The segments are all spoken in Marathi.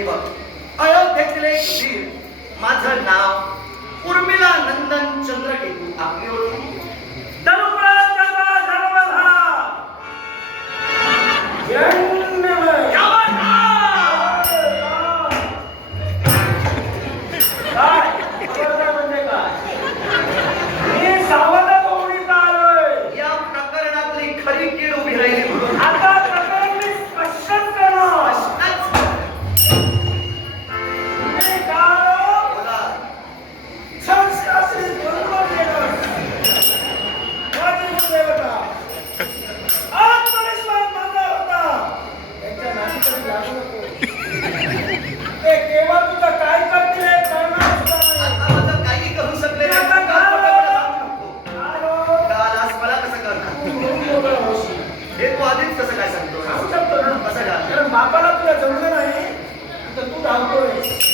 सेवक अयोध्येतील वीर माझं नाव उर्मिला नंदन चंद्रकेतू. आपली आलोय. या प्रकरणातली खरी कीड उभी राहिली म्हणून. आता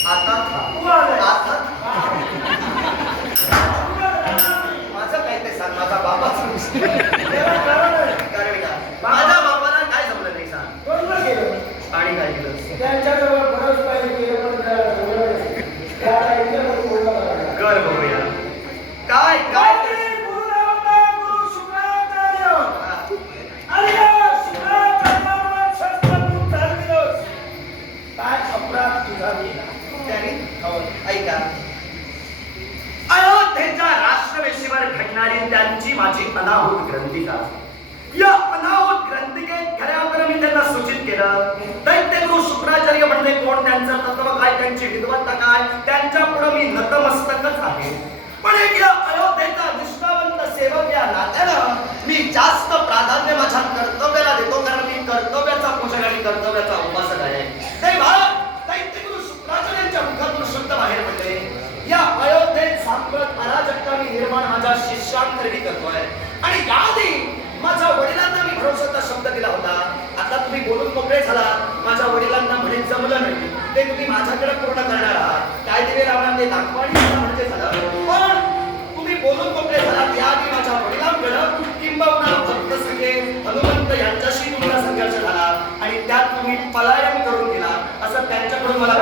ataca हो. अयोध्येच्या राष्ट्रवेशीवर घडणारी त्यांची माझी अनाहूत ग्रंथिका. या अनाहूत ग्रंथिकेत खऱ्या अर्थानं मी त्यांना सूचित केलं दैत्यगुरु शुक्राचार्य म्हणजे कोण? त्यांचं तत्व काय? त्यांची विद्वत्ता काय? त्यांच्या पुढे मी नतमस्तकच आहे. पण एक या अयोध्येचा निष्ठावंत सेवक या नात्यानं मी जास्त प्राधान्य माझ्या कर्तव्याला देतो कारण मी कर्तव्याचा पूजक आणि कर्तव्याचा उपासक आहे. तेव्हा दैत्यगुरु शुक्राचार्यांच्या मुखात शब्द बाहेर पडले या सांगत अराजकता मी निर्माण माझ्या शिष्यांकरवी करतोय. आणि याआधी माझ्या वडिलांना मी भरोसाचा शब्द दिला होता. आता तुम्ही बोलून मोकळे झाला. माझ्या वडिलांना म्हणे जमलं नाही. ते तुम्ही माझ्याकडे पूर्ण करणार आहात. काय दिवे रावणाने दाखवाणी मला म्हणजे झालं. पण तुम्ही बोलून मोकळे झालात याआधी माझ्या वडिलांकडे किंबहुना भक्त सखे हनुमंत यांच्याशी तुम्हाला संघर्ष झाला. आणि त्यात तुम्ही पलायन करून दिला. असं त्यांच्याकडून मला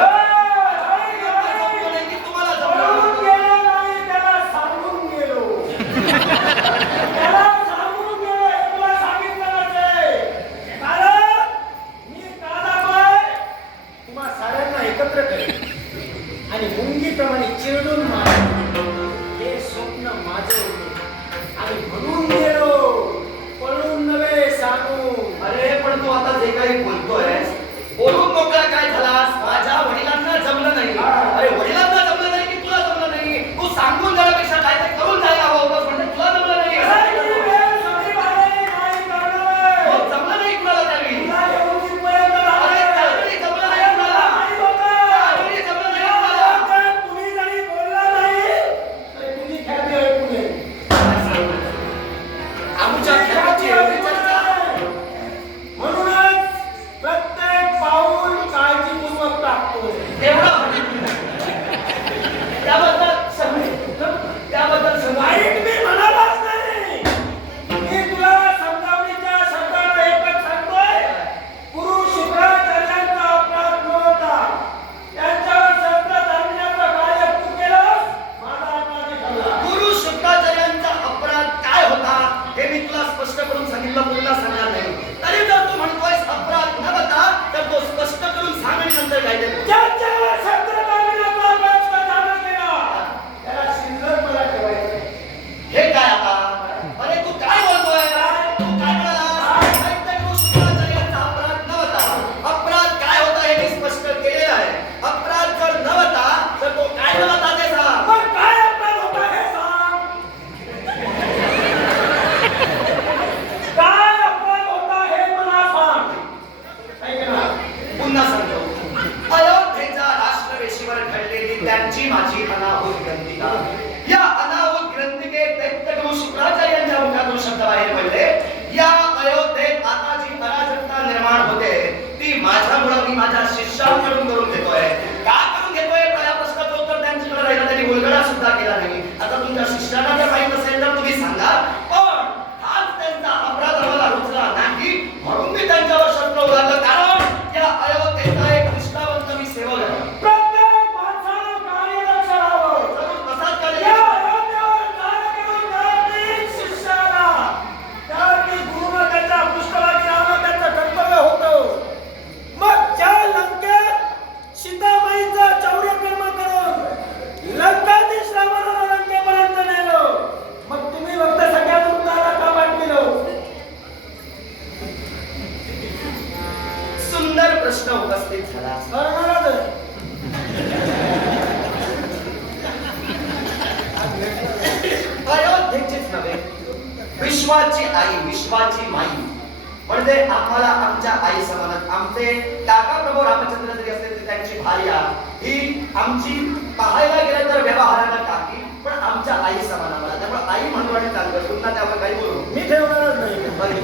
पाहायला गेलं तर व्यवहाराला काकी पण आमच्या आई समान आम्हाला त्यामुळे आई म्हणतो आणि चालतं पुन्हा त्यावर काही बोलू मी ठेवणारच नाही.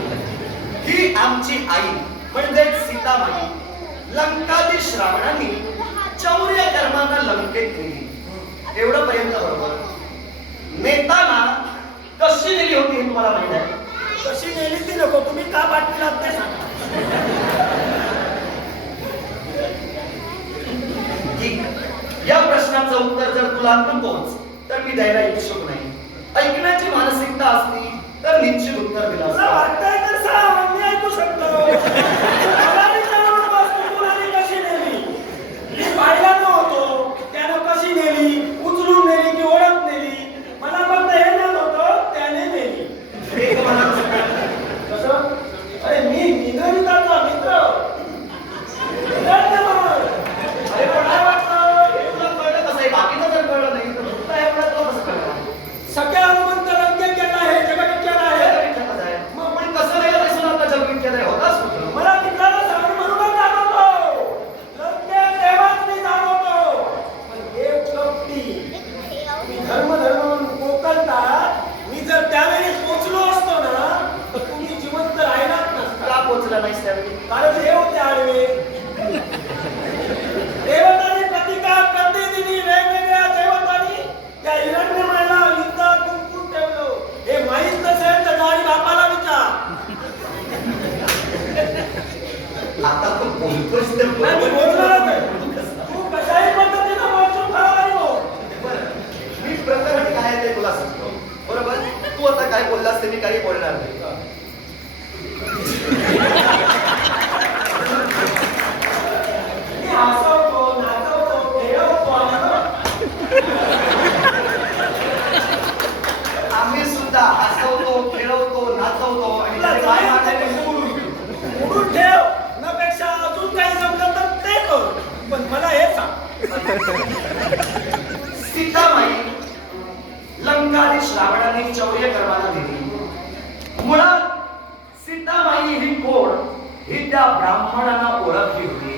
ही आमची आई म्हणजे सीतामाई लंकाधीश रावणाने चौर्य कर्मानं लंकेत नेली एवढं पर्यंत बरोबर. नेताना कशी नेली होती हे तुम्हाला माहीत आहे? कशी नेली ती नको तुम्ही का पाठविलात ते सांगा. या प्रश्नाचं उत्तर जर तुला नकोच तर मी द्यायला इच्छुक नाही. ऐकण्याची मानसिकता असती तर निश्चित उत्तर दिलं तुला असतं वाटतंय तर सांग मी ऐकू शकतो मला विचारून बस तू मुलाने कशी नेली मी पाहिला नव्हतो त्यानं कशी नेली उचलून नेली की ओळख नेली मला फक्त हे ज्ञान होतं त्याने नेली हे तुम्हाला कसं अरे मी निगडिताचा मित्र निगडित म्हणून. अरे पण काय वाटतं हे तुला कळलं कसं आहे बाकीचं जर कळलं नाही तर तुला एवढं तुला कसं कळलं सगळ्या हनुमंत लंकेत गेला आहे जगविख्यात आहे कसं आहे? मग पण कसं नाही तरी सुद्धा आता जगविख्यात आहे. होताच कुठं? मला मित्राला सांग म्हणूनच जाणवतो लंकेत देवाच मी जाणवतो पण देव कपटी मी धर्म धर्म म्हणून कोकलतात मी जर त्यावेळी पोचलो असतो ना तर तुम्ही जिवंत राहिलाच नसता का पोचला नाहीस त्यावेळी कारण हे होते आडवे देवतांनी प्रतिका प्रतिदिनी वेगवेगळ्या देवतांनी त्या हिरण्यमाला युद्धात गुंफून ठेवलं हे माहीत नसेल तर गाडी बापाला विचार आता तू बोलतोयस तर. मी प्रकरण काय आहे ते तुला सांगतो. बरोबर? तू आता काय बोललास ते मी काही बोलणार नाही मी हसवतो, नाचवतो, खेळवतो, आणि आम्ही सुद्धा हसवतो खेळवतो नाचवतो आणि तुला त्याने काय जमेल मागायला ते ते सोडून दे. सोडून ठेव नपेक्षा अजून काही जमलं तर ते कर पण मला हे सांग सीतामाई लंकाधीश रावणाने चौर्य कर्माला दिली मुळात सीतामाई ही कोण ही त्या ब्राह्मणांना ओळखली होती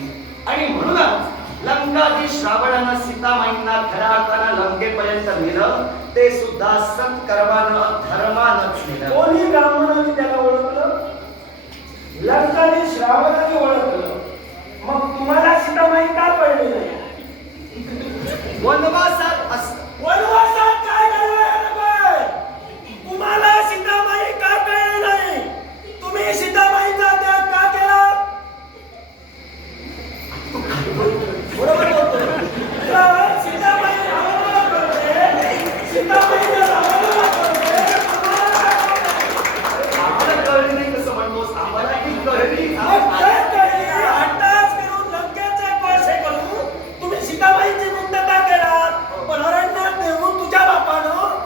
आणि म्हणूनच लंकाधीश रावणानं सीतामाईंना खऱ्या अर्थानं लंकेपर्यंत नेलं ते सुद्धा सत्कर्मानं धर्मानंच नेलं कोणी ब्राह्मणाने त्याला ओळखलं लंकाने श्रावणाने ओळखलं मग तुम्हाला सीतामाई का कळली नाही वनवासात अस वनवासात काय घडवायला नकोय? तुम्हाला सीतामाई का कळली नाही तुम्ही सीतामाईचा त्याग का केला बरोबर बोलतोय. तर सीतामाई रावणाला कळते, सीतामाईला रावणाला कळते, तुम्हाला काय कळते? आम्हाला कळली नाही कसं म्हणतोस आम्हालाही कळली मग काय कळली? हट्टास फिरून लंकेचे कोळसे करून तुम्ही सीतामाईची मुक्तता केलात. पण अरण्यात नेऊन तुझ्या बापानं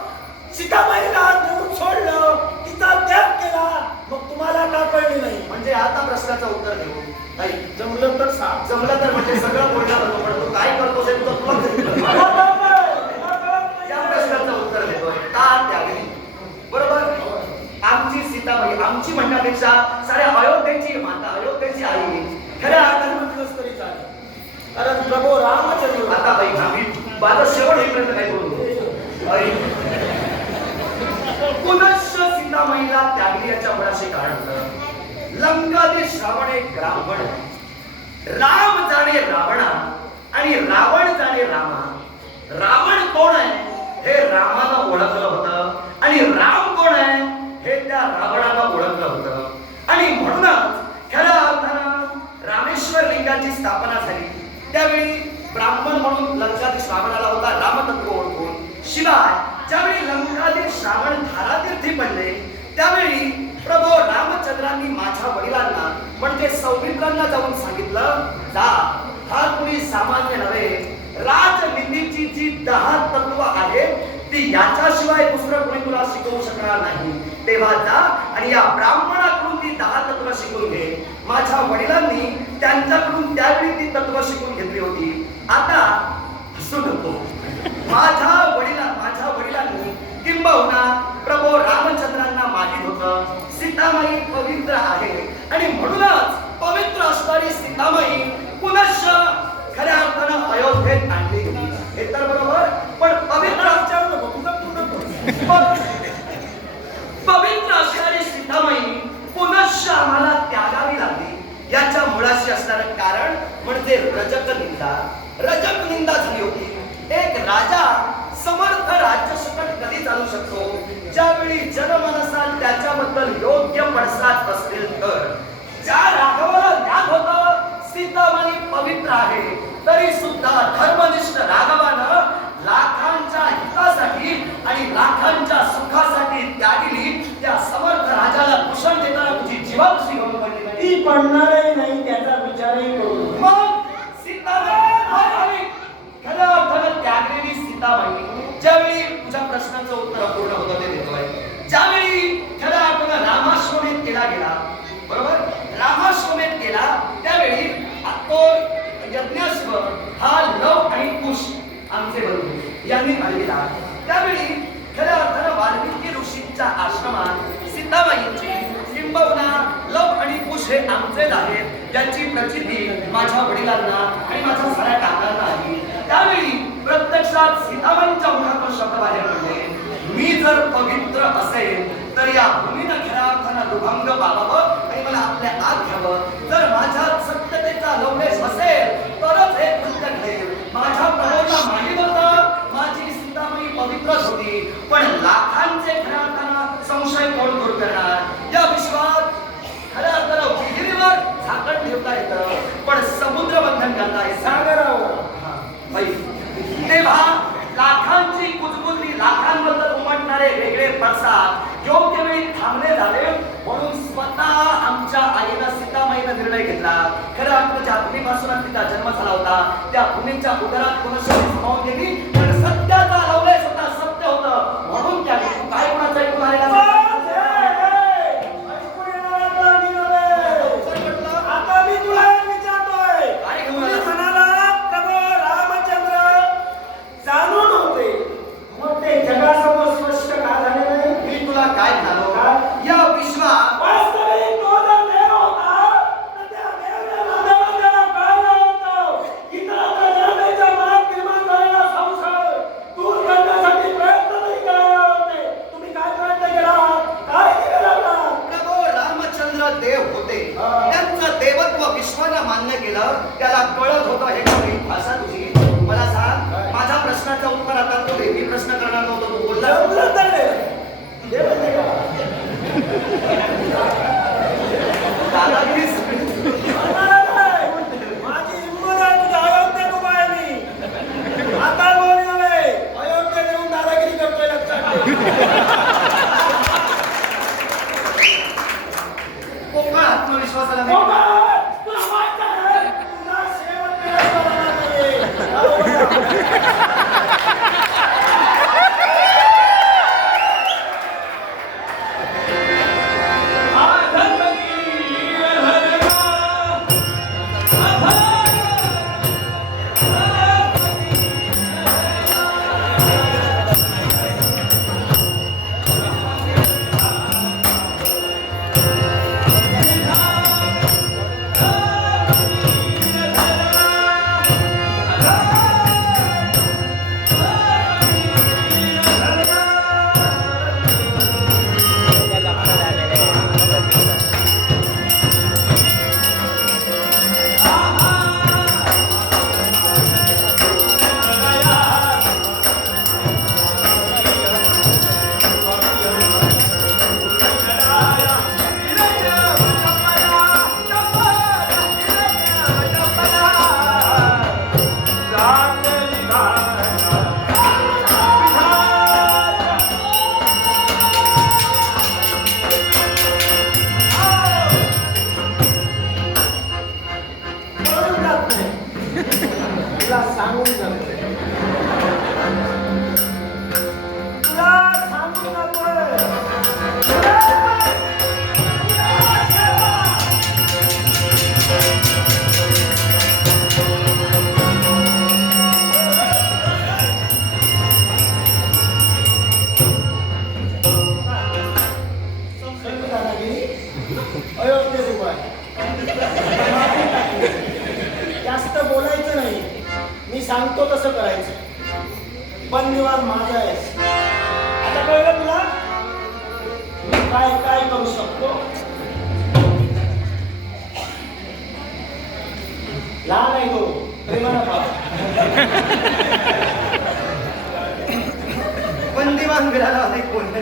सीतामाईला नेऊन सोडलं तिचा त्याग केला मग तुम्हाला का कळली नाही म्हणजे आता प्रश्नाचं उत्तर देऊ नाही जमलं तर सांग जमलं तर म्हणजे सगळं बोलणं बंद पडतो काय करतोस हे तुला तुला तरी कळलं. मला कळत नाही. मला कळत या नाही. प्रश्नाचं उत्तर देतोय का त्यावेळी बरोबर आमची सीताबाई आमची साऱ्या अयोध्येची माता अयोध्येची आई. खऱ्या अर्थाने अर्थानं म्हटलंच तरी चालेल. कारण प्रभू रामचंद्र आता बाई आम्ही माझा शेवट होईपर्यंत काय बोलतो आई. पुनश्च सीतामाईला त्यागली याच्या मुळाशी कारण लंकादे लंकाधीश रावण. एक ब्राह्मण राम जाणे रावणा आणि रावण जाणे रामा. रावण कोण आहे? हे रामाला ओळखलं होतं. आणि राम कोण आहे? हे त्या रावणाला ओळख होतं आणि म्हणूनच खऱ्या अर्थानं रामेश्वर स्थापना झाली. त्यावेळी ब्राह्मण म्हणून लग्जातील श्रावण आला होता रामतत्व ओळखून. शिवाय ज्यावेळी लंकाधीश श्रावण धारातीर्थी बनले त्यावेळी प्रभू रामचंद्रांनी माझ्या वडिलांना म्हणजे सौमित्रांना जाऊन सांगितलं जा हा कुणी सामान्य नव्हे. राजनीतीची जी दहा तत्व आहेत ती याच्याशिवाय दुसरं कुणी तुला शिकवू शकणार नाही. तेव्हा जा आणि या ब्राह्मणाकडून ती दहा तत्व शिकून घे. माझ्या वडिलांनी त्यांच्याकडून त्यावेळी ती तत्व शिकून घेतली होती. आता हसू नको. माझ्या वडिला माझ्या वडिलांनी किंबहुना प्रभो रामचंद्रांना मागित होत सीतामाई पवित्र आहे. आणि म्हणूनच पवित्र असणारी सीतामाई पुनश्च खऱ्या अर्थानं अयोध्येत म्हणजे रजक निंदा रजक निंदा झाली होती. एक राजा समर्थ राज्य सकट कधी चालू शकतो? ज्यावेळी जनमानसात त्याच्याबद्दल योग्य पडसाद केला. त्यावेळी खऱ्या अर्थानं वाल्मिकी ऋषींच्या आश्रमात सीताबाईंची किंबहुना लव आणि कुश हे आमचेच आहेत ज्यांची प्रचिती माझ्या वडिलांना आणि माझ्या साऱ्या काकांना आहे. त्यावेळी प्रत्यक्षात सीताबाईंच्या मुखातून शब्द बाहेर पडले. मी जर पवित्र असेल तर या भूमीनं खऱ्या अर्थानं दुभंग पावावं आणि मला आपल्या आत घ्यावं. तर माझ्या सत्यतेचा लवलेश असेल ज्या भूमीपासून तिचा जन्म झाला होता त्या भूमीच्या उदरात कोणशी समावून गेली Bukan, tulis masalahnya. grada de cuenta.